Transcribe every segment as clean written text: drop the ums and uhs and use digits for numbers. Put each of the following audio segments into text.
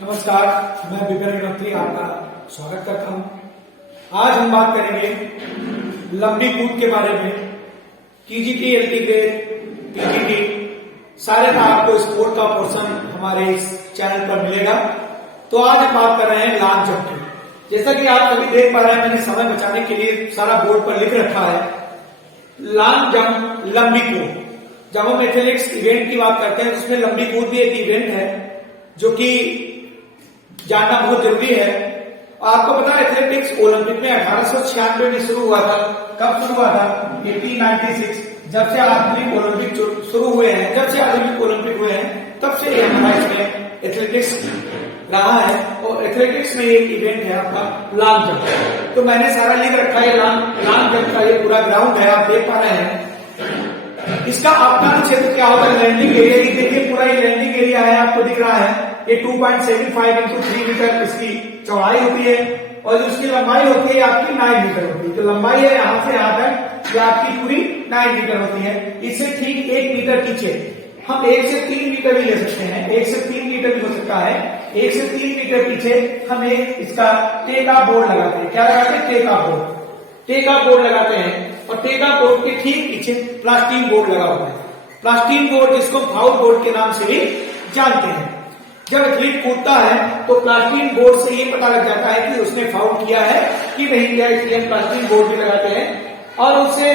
नमस्कार, मैं विपिन अग्निहोत्री आपका स्वागत करता हूं। आज हम बात करेंगे लंबी कूद के बारे में। टीजीटी, एलटी ग्रेड, पीजीटी सारे का आपको स्पोर्ट का पोर्शन हमारे इस चैनल पर मिलेगा। तो आज हम बात कर रहे हैं लॉन्ग जंप की। जैसा कि आप सभी देख पा रहे हैं, मैंने समय बचाने के लिए सारा बोर्ड पर लिख रखा है लॉन्ग जंप, लंबी कूद। जब हम एथलेटिक्स इवेंट की बात करते हैं, उसमें लंबी कूद भी एक इवेंट है जो कि जानना बहुत जरूरी है। आपको पता है एथलेटिक्स ओलंपिक में 1896 में शुरू हुआ था। कब शुरू हुआ था? 1896। जब से आधुनिक ओलंपिक शुरू हुए हैं, जब से आधुनिक ओलंपिक हुए हैं, तब से ये हमारा इसमें एथलेटिक्स रहा है। और एथलेटिक्स में एक इवेंट है आपका लॉन्ग जंप। तो मैंने सारा लिख रखा है लॉन्ग जंप का। ये पूरा ग्राउंड है, आप देख पा रहे हैं। इसका आकार क्षेत्र क्या होता है? Landing area. ये देखिए, पूरा ये लैंडिंग एरिया है, आपको दिख रहा है। ये 2.75 इंटू 3 मीटर इसकी चौड़ाई होती है और जो इसकी लंबाई होती है आपकी 9 मीटर होती है। जो लंबाई है यहां से यहां तक, ये आपकी पूरी 9 मीटर होती है। इससे ठीक 1 मीटर पीछे हम 1 से 3 मीटर भी ले सकते हैं। 1 से 3 मीटर भी हो सकता है। 1 से 3 मीटर पीछे हम एक इसका टेका बोर्ड लगाते हैं। क्या लगाते हैं? टेका बोर्ड लगाते हैं। और टेका बोर्ड के ठीक पीछे प्लास्टिक बोर्ड लगा हुआ है। प्लास्टिक बोर्ड, जिसको फाउल बोर्ड के नाम से भी जानते हैं। जब एथलीट कूदता है तो प्लास्टिक बोर्ड से ये पता लग जाता है कि उसने फाउल किया है कि नहीं किया, इसलिए हम प्लास्टिक बोर्ड भी लगाते हैं। और उससे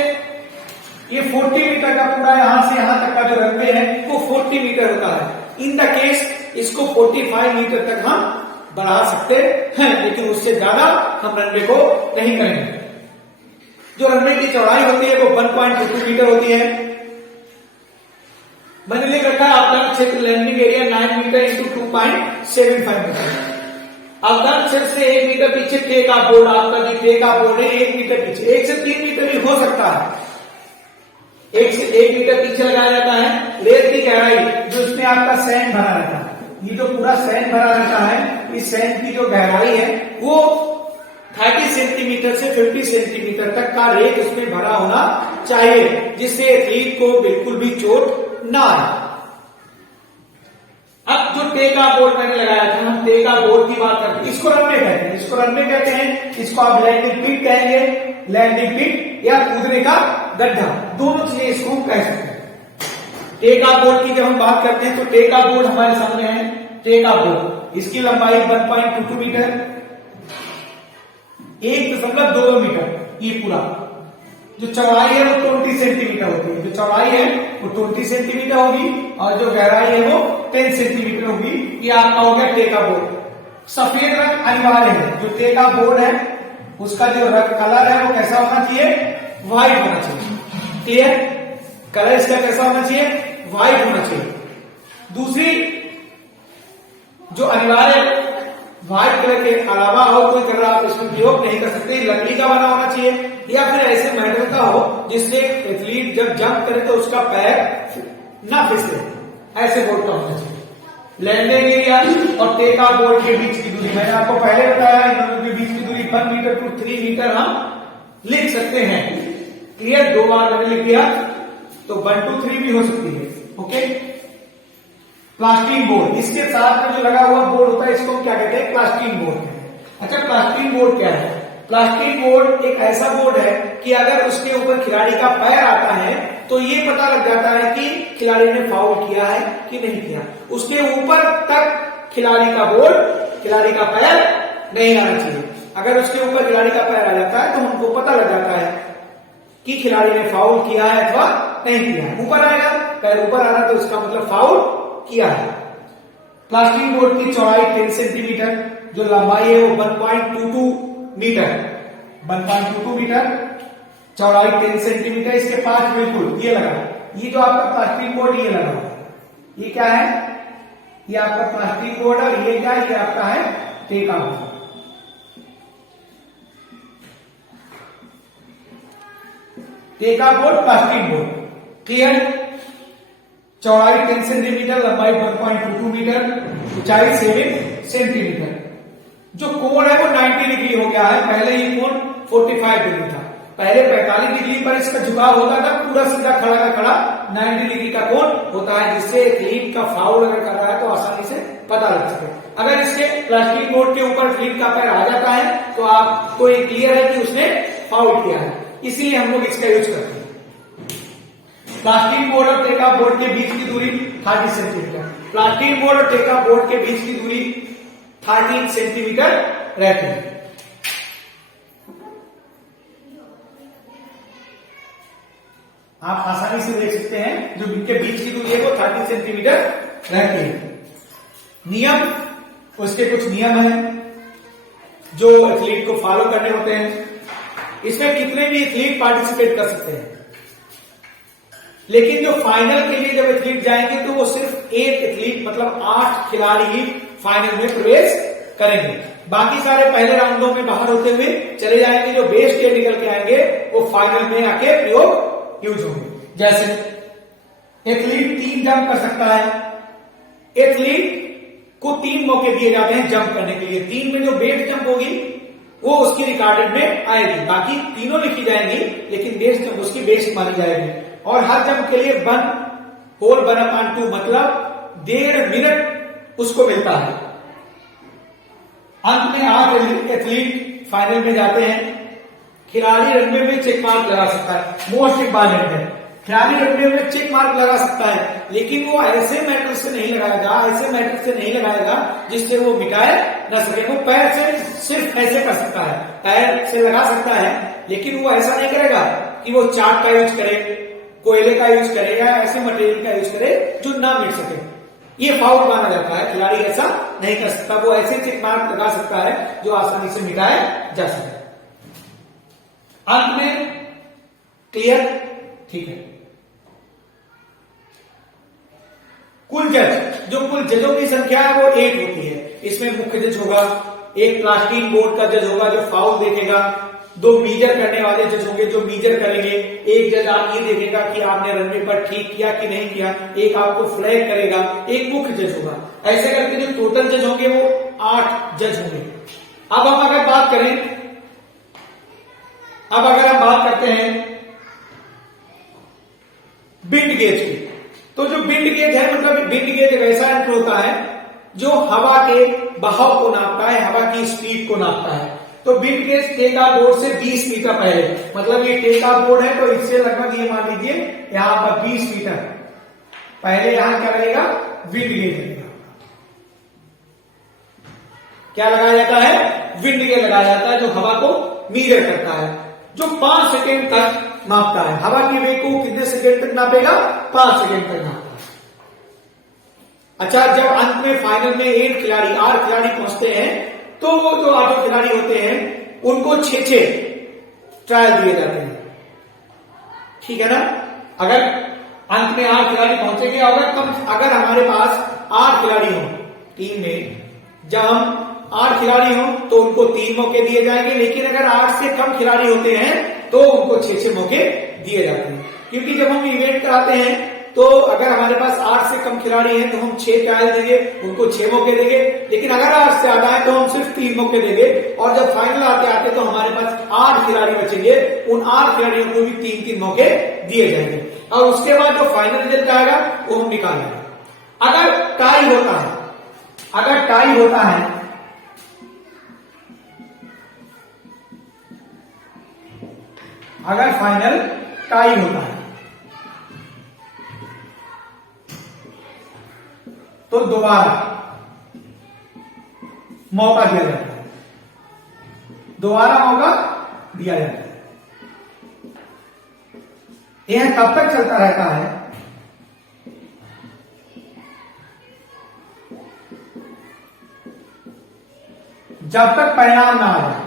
ये 40 मीटर का पूरा यहां से यहां तक का जो रनवे है वो 40 मीटर होता है। इन द केस इसको 45 मीटर तक हम बढ़ा सकते हैं, लेकिन उससे ज्यादा हम रनवे को नहीं करेंगे। जो रनवे की चौड़ाई होती है वो 1.22 मीटर होती है। मैंने लिख रखा है आपका क्षेत्र landing area 9 metre into 2.75 metre. अवदान क्षेत्र से 1 मीटर पीछे टेका बोर्ड, आपका जो टेका बोर्ड है 1 मीटर पीछे। 1 से 3 मीटर भी हो सकता है। 1 से 1 मीटर पीछे लगाया जाता है। रेत की गहराई, जो इसमें आपका सैंड भरा रहता है, ये जो पूरा सैंड भरा रहता है, इस सैंड की जो गहराई है वो 30 सेंटीमीटर से 50 सेंटीमीटर तक का रेत उसमें भरा होना चाहिए, जिससे एथलीट को बिल्कुल भी चोट ना आए। अब जो टेका बोर्ड मैंने लगाया था, हम टेका बोर्ड की बात करते हैं। इसको रनवे कहते हैं। इसको आप लैंडिंग पिट कहेंगे, लैंडिंग पिट या कूदने का गड्ढा, दोनों चीजें इसको हम कह सकते हैं। टेका बोर्ड की जब हम बात करते हैं तो टेका बोर्ड हमारे सामने है। टेका बोर्ड, इसकी लंबाई 1.22 मीटर, 1.22 मीटर। ये पूरा जो चौड़ाई है वो 20 सेंटीमीटर होती है। जो चौड़ाई है वो 20 सेंटीमीटर होगी और जो गहराई है वो 10 सेंटीमीटर होगी। ये आपका हो गया टेका बोर्ड। सफेद रंग अनिवार्य है। जो टेका बोर्ड है उसका जो रंग कलर है वो कैसा होना चाहिए? व्हाइट होना चाहिए। क्लियर? कलर इसका कैसा होना चाहिए? व्हाइट होना चाहिए। दूसरी जो अनिवार्य, व्हाइट कलर के अलावा और कोई कलर आप इसमें प्रयोग नहीं कर सकते। लकड़ी का बना होना चाहिए या फिर ऐसे मेटल का हो जिससे एथलीट जब जंप करे तो उसका पैर ना फिसले, ऐसे बोर्ड का होना चाहिए। लैंडिंग एरिया और टेका बोर्ड के बीच की दूरी मैंने आपको पहले बताया, इन दोनों के बीच की दूरी 1 मीटर टू 3 मीटर हम लिख सकते हैं। क्लियर? 2 बार मैंने लिख दिया तो 1 to 3 भी हो सकती है। ओके। प्लास्टिक बोर्ड, इसके साथ में जो लगा हुआ बोर्ड होता है इसको हम क्या कहते हैं? Plastic board. अच्छा, प्लास्टिक बोर्ड क्या है? प्लास्टिक बोर्ड एक ऐसा बोर्ड है कि अगर उसके ऊपर खिलाड़ी का पैर आता है तो ये पता लग जाता है कि खिलाड़ी ने फाउल किया है कि नहीं किया। उसके ऊपर तक खिलाड़ी का पैर नहीं आना चाहिए। अगर उसके ऊपर खिलाड़ी का पैर आ जाता है तो हमको पता लग जाता है कि खिलाड़ी ने फाउल किया है अथवा नहीं किया है। ऊपर आएगा, पैर ऊपर आ रहा है तो उसका मतलब फाउल किया है। प्लास्टिक बोर्ड की चौड़ाई 10 सेंटीमीटर, जो लंबाई है वो 1.22 मीटर, 1.22 मीटर, चौड़ाई 10 सेंटीमीटर। इसके पास बिल्कुल ये लगा, ये जो आपका प्लास्टिक बोर्ड ये लगा, ये क्या है? ये आपका प्लास्टिक बोर्ड है। ये क्या है? ये आपका है टेका बोर्ड। टेका बोर्ड, प्लास्टिक बोर्ड। क्लियर? चौड़ाई 10 सेंटीमीटर, लंबाई 1.22 मीटर, ऊंचाई 7 सेंटीमीटर। जो कोण है वो 90 डिग्री हो गया है। पहले ये कोण 45 डिग्री था। पहले 45 डिग्री पर इसका झुकाव होता था, पूरा सीधा खड़ा का खड़ा 90 डिग्री का कोण होता है, जिससे एथलीट का फाउल अगर कर रहा है तो आसानी से पता लग सके। अगर इसके प्लास्टिक बोर्ड के ऊपर फ्लिप का पैर आ जाता है तो आपको ये क्लियर है कि उसने फाउल किया है, इसीलिए हम लोग इसका यूज करते हैं। प्लास्टिक बोर्ड और टेका बोर्ड के बीच की दूरी 30 सेंटीमीटर। प्लास्टिक बोर्ड और टेका बोर्ड के बीच की दूरी 30 सेंटीमीटर रहती है। आप आसानी से देख सकते हैं जो इनके बीच की दूरी है वो 30 सेंटीमीटर रहती है। नियम, उसके कुछ नियम हैं जो एथलीट को फॉलो करने होते हैं। इसमें कितने भी एथलीट पार्टिसिपेट कर सकते हैं, लेकिन जो फाइनल के लिए जब एथलीट जाएंगे तो वो सिर्फ 8 एथलीट मतलब 8 खिलाड़ी ही फाइनल में प्रवेश करेंगे। बाकी सारे पहले राउंडों में बाहर होते हुए चले जाएंगे। जो बेस्ट डे निकल के आएंगे वो फाइनल में आके प्रयोग यूज होंगे। जैसे एथलीट 3 जंप कर सकता है। एथलीट को 3 मौके दिए जाते हैं जंप करने के लिए। 3 में जो बेस्ट जंप होगी वो उसकी रिकॉर्डेड में आएगी, बाकी तीनों लिखी जाएंगी, लेकिन बेस्ट जंप उसकी बेस्ट मानी जाएगी। और हर जंप के लिए 1 होल 1/2 मतलब 1.5 मिनट उसको मिलता है। अंत में 8 एथलीट फाइनल में जाते हैं। खिलाड़ी रनवे में चेक मार्क लगा सकता है। मोस्ट इंपॉर्टेंट है, खिलाड़ी रनवे में चेक मार्क लगा सकता है, लेकिन वो ऐसे मैटर से नहीं लगाएगा, ऐसे मैटर से नहीं लगाएगा जिससे वो मिटाए न सके। वो पैर से सिर्फ ऐसे कर सकता है, पैर से लगा सकता है, लेकिन वो ऐसा नहीं करेगा कि वो चार्ट का यूज करे, कोयले का यूज करे या ऐसे मटेरियल का यूज करे जो ना मिट सके। ये फाउल माना जाता है। खिलाड़ी ऐसा नहीं कर सकता, वो ऐसे चेक मार्क लगा सकता है जो आसानी से मिटाए जा सके। अंत में क्लियर, ठीक है। कुल जज, जो कुल जजों की संख्या है वो 8 होती है। इसमें मुख्य जज होगा, एक प्लास्टिक बोर्ड का जज होगा जो फाउल देखेगा, 2 मीजर करने वाले जज होंगे जो मीजर करेंगे, एक जज आप ये देखेगा कि आपने रनवे पर ठीक किया कि नहीं किया, एक आपको फ्लैग करेगा, एक मुख्य जज होगा। ऐसे करके जो टोटल जज होंगे वो 8 जज होंगे। अब हम अगर बात करें, अब अगर हम बात करते हैं विंड गेज की, तो जो विंड गेज है मतलब विंड गेज एक ऐसा यंत्र होता है जो हवा के बहाव को नापता है, हवा की स्पीड को नापता है। तो विंड गेज टेका बोर्ड से 20 मीटर पहले, मतलब ये टेका बोर्ड है तो इससे लगभग ये मान लीजिए यहां पर 20 मीटर पहले यहां क्या लगेगा, विंड गेज लगेगा। क्या लगाया जाता है, विंड गेज लगाया जाता है जो हवा को मीजर करता है, जो 5 सेकेंड तक नापता है। हवा की वेग को कितने सेकेंड तक नापेगा, 5 सेकेंड तक नापता है। अच्छा, जब अंत में फाइनल में 8 खिलाड़ी पहुंचते हैं तो वो जो 8 खिलाड़ी होते हैं उनको 6 ट्रायल दिए जाते हैं, ठीक है ना। अगर अंत में 8 खिलाड़ी पहुंचेंगे, अगर हमारे पास 8 खिलाड़ी हो टीम में, जब हम 8 खिलाड़ी हो तो उनको 3 मौके दिए जाएंगे, लेकिन अगर 8 से कम खिलाड़ी होते हैं तो उनको 6 मौके दिए जाते हैं। क्योंकि जब हम इवेंट कराते हैं तो अगर हमारे पास 8 से कम खिलाड़ी हैं तो हम 6 ट्रायल देंगे, उनको 6 मौके देंगे, लेकिन अगर 8 से ज्यादा है तो हम सिर्फ 3 मौके देंगे। और जब फाइनल आते आते तो हमारे पास 8 खिलाड़ी बचेंगे, उन 8 खिलाड़ियों को भी 3-3 मौके दिए जाएंगे। और उसके बाद जो फाइनल रिजल्ट आएगा वो हम निकालेंगे। अगर टाई होता है, अगर फाइनल टाई होता है तो दोबारा मौका दिया जाता है, यह तब तक चलता रहता है जब तक परिणाम ना आ जाए।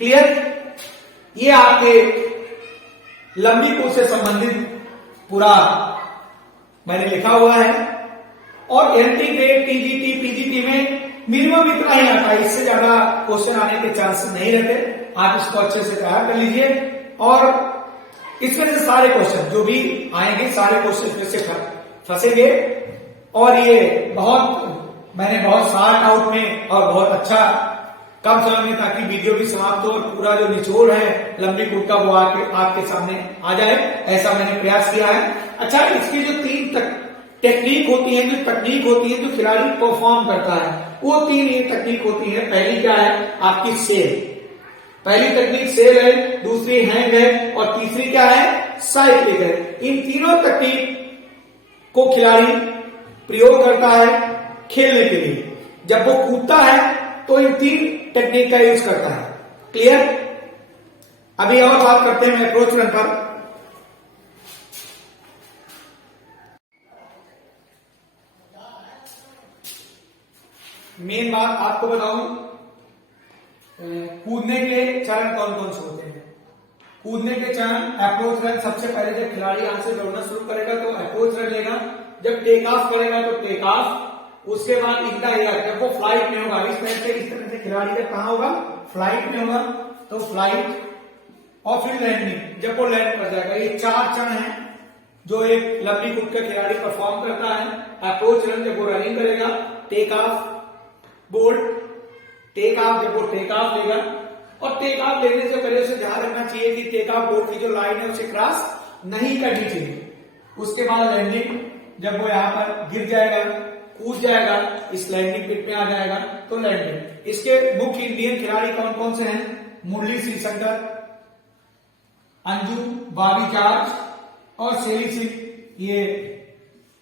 क्लियर। ये आपके लंबी कूद से संबंधित पूरा मैंने लिखा हुआ है। और एलटी ग्रेड, टीजीटी, पीजीटी में मिनिमम इतना ही आता है, इससे ज्यादा क्वेश्चन आने के चांसेस नहीं रहते। आप इसको अच्छे से तैयार कर लीजिए और इसमें से सारे क्वेश्चन जो भी आएंगे सारे क्वेश्चन में से फंसेंगे। और ये मैंने बहुत शार्ट आउट में और बहुत अच्छा कम समय में, ताकि वीडियो भी समाप्त हो और पूरा जो निचोड़ है लंबी कूद का वो आपके सामने आ जाए, ऐसा मैंने प्रयास किया है। अच्छा, इसकी जो 3 टेक्निक होती है, जो तकनीक होती है, जो खिलाड़ी परफॉर्म करता है, वो 3 ये तकनीक होती है। पहली क्या है आपकी सेल, पहली तकनीक सेल है, दूसरी हैंग है और तीसरी क्या है साइक्लिक है। इन तीनों तकनीक को खिलाड़ी प्रयोग करता है खेलने के लिए। जब वो कूदता है तो इन 3 टेक्निक का यूज करता है। क्लियर? अभी और बात करते हैं अप्रोच रन पर। मेन बात आपको बताऊं, कूदने के चरण कौन कौन से होते हैं। कूदने के चरण अप्रोच रन, सबसे पहले जब खिलाड़ी यहां से दौड़ना शुरू करेगा तो अप्रोच रन लेगा, जब टेक ऑफ करेगा तो टेक ऑफ, उसके बाद इन द एयर, जब वो फ्लाइट में होगा, इस तरह से खिलाड़ी जब कहां होगा फ्लाइट में होगा तो फ्लाइट, और फिर लैंडिंग, जब वो लैंड कर जाएगा। ये 4 चरण हैं जो एक लंबी कूद का खिलाड़ी परफॉर्म करता है। अप्रोच रन जब वो रनिंग करेगा, take off board, take off जब वो टेक ऑफ लेगा, और टेक ऑफ लेने से पहले उसे ध्यान रखना चाहिए कि टेक ऑफ बोर्ड की जो लाइन है उसे क्रॉस नहीं करनी चाहिए। उसके बाद लैंडिंग, जब वो यहां पर गिर जाएगा, कूद जाएगा, इस लैंडिंग पिट में आ जाएगा तो लैंडिंग। इसके मुख्य इंडियन खिलाड़ी कौन कौन से हैं? मुरली श्रीशंकर, अंजू बॉबी जॉर्ज और शेली सिंह। ये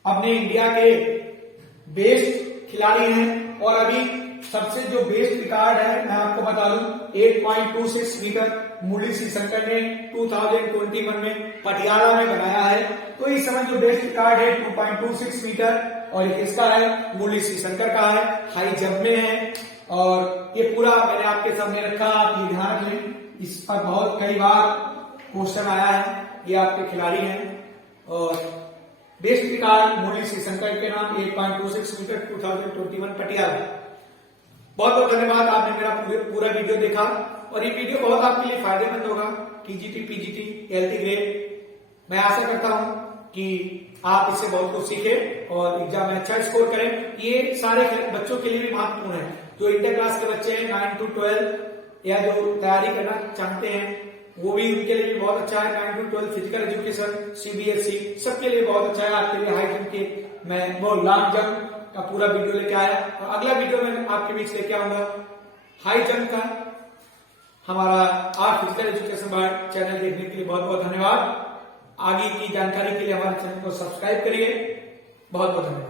अपने इंडिया के बेस्ट खिलाड़ी हैं। और अभी सबसे जो बेस्ट रिकॉर्ड है मैं आपको बता दूं, 8.26 मीटर मुरली श्रीशंकर ने 2021 में पटियाला में बनाया है। तो इस समय जो बेस्ट रिकॉर्ड है 2.26 मीटर, और ये किसका है? मुरली श्रीशंकर का है, हाई जंप में है। और ये पूरा मैंने आपके सामने रखा, आप ये ध्यान रख लें, इस पर बहुत कई बार क्वेश्चन आया है। ये आपके खिलाड़ी हैं और बेस्ट रिकॉर्ड मुरली श्रीशंकर के नाम 8.26 मीटर 2021 पटियाला। बहुत बहुत धन्यवाद, आपने मेरा पूरा वीडियो देखा और ये वीडियो बहुत आपके लिए फायदेमंद होगा। टीजीटी, पीजीटी, एलटी ग्रेड, मैं आशा करता हूं कि आप इससे बहुत कुछ सीखें और एग्जाम में अच्छा स्कोर करें। ये सारे बच्चों के लिए भी महत्वपूर्ण है, जो इंटर क्लास के बच्चे हैं 9 to 12 या जो तैयारी करना चाहते हैं, वो भी उनके लिए भी बहुत अच्छा है। 9 to 12 फिजिकल एजुकेशन, सीबीएसई, सबके लिए बहुत अच्छा है। आपके लिए हाई जंप के मैं वो लॉन्ग जंप का पूरा वीडियो लेके आया, और अगला वीडियो में आपके बीच लेके आऊंगा हाई जंप का। हमारा आर फिजिकल एजुकेशन बार चैनल देखने के लिए बहुत बहुत धन्यवाद। आगे की जानकारी के लिए हमारे चैनल को सब्सक्राइब करिए। बहुत बहुत धन्यवाद।